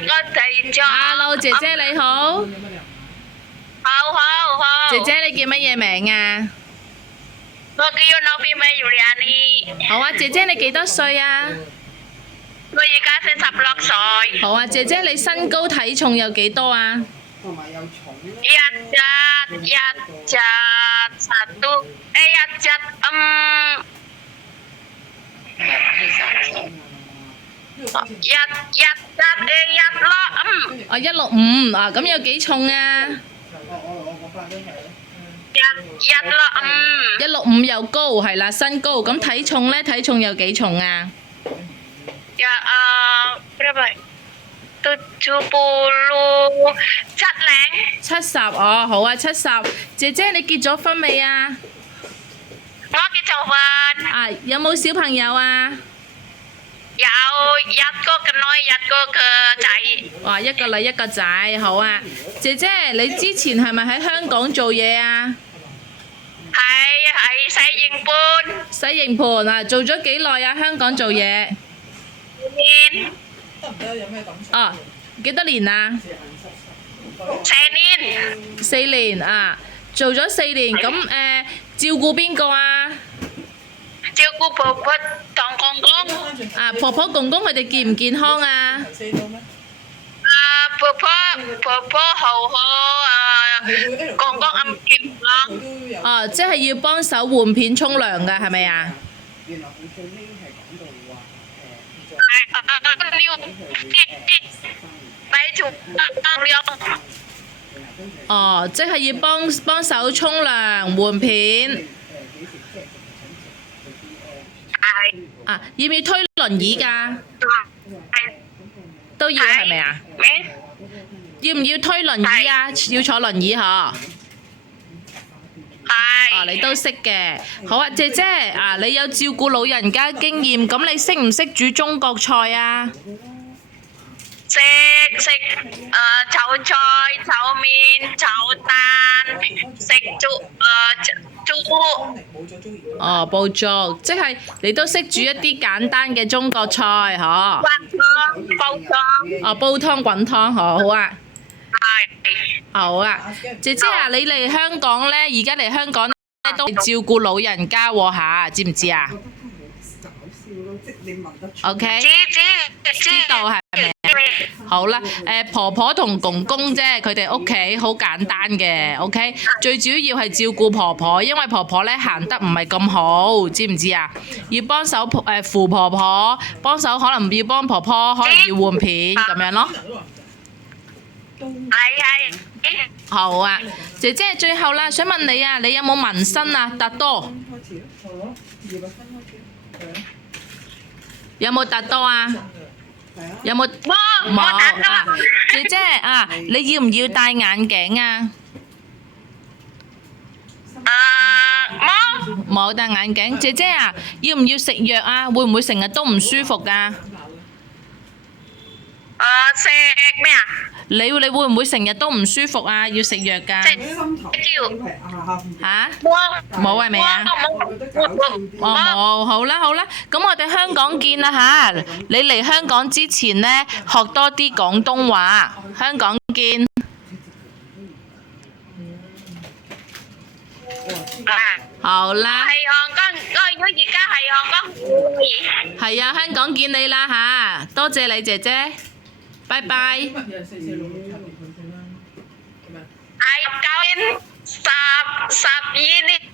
個地藏。Hello，姐姐你好。好。姐姐你叫乜嘢名啊？我叫 Novia Yuliani。好啊，姐姐你幾多歲啊？我而家46歲。好啊，姐姐你身高體重有幾多啊？哦，165啊，咁有幾重啊？165又高係啦，身高咁體重咧，體重有幾重啊？70哦，好啊，70。姐姐你結咗婚未啊？我結咗婚。啊，有冇小朋友啊？有一個個女，一個個仔。哇，一個女一個仔，好啊。姐姐你之前係咪喺香港做嘢啊？係西營盤啊，做咗幾耐啊？香港做嘢年。哦，幾多年啊？4年啊，做咗4年，咁照顧邊個啊？照顧婆婆同公公。啊，婆婆公公佢哋健唔健康啊？婆婆好公公唔健康。哦，即係要幫手換片沖涼㗎，係咪啊？哦，即係要幫手沖涼換片。啊，要唔要推輪椅㗎？都要係咪啊？要唔要推輪椅啊？要坐輪椅嗬？哦，你都識嘅。好啊，姐姐啊，你有照顧老人家經驗，咁你識唔識煮中國菜啊？食炒菜、炒麵、炒蛋，食粥。哦，煲粥，即係你都識煮一啲簡單嘅中國菜，嗬？滾湯、煲湯。哦，煲湯滾湯，好啊。係。好啊，姐姐啊，你嚟香港咧，而家嚟香港咧都係照顧老人家喎嚇，知唔知啊？OK，知道係咪？好啦，婆婆同公公啫，佢哋屋企好簡單嘅，OK。最主要係照顧婆婆，因為婆婆咧行得唔係咁好，知唔知啊？要幫手扶婆婆，幫手可能要幫婆婆，可能要換片咁樣咯。係。好啊，姐姐最後啦，想問你啊，你有冇紋身啊？達多有冇達多啊？有冇？冇啊！姐姐啊，你要唔要戴眼鏡啊？冇戴眼鏡。姐姐啊，要唔要食藥啊？會唔會成日都唔舒服㗎？食咩啊？你會唔會成日都唔舒服啊？要食藥㗎？嚇？冇係咪啊？哦冇，好啦，咁我哋香港見啦嚇！你嚟香港之前呢，學多啲廣東話，香港見。好啦。係香港，我而家係香港。係啊，香港見你啦嚇！多謝你姐姐，拜拜。係9年12年。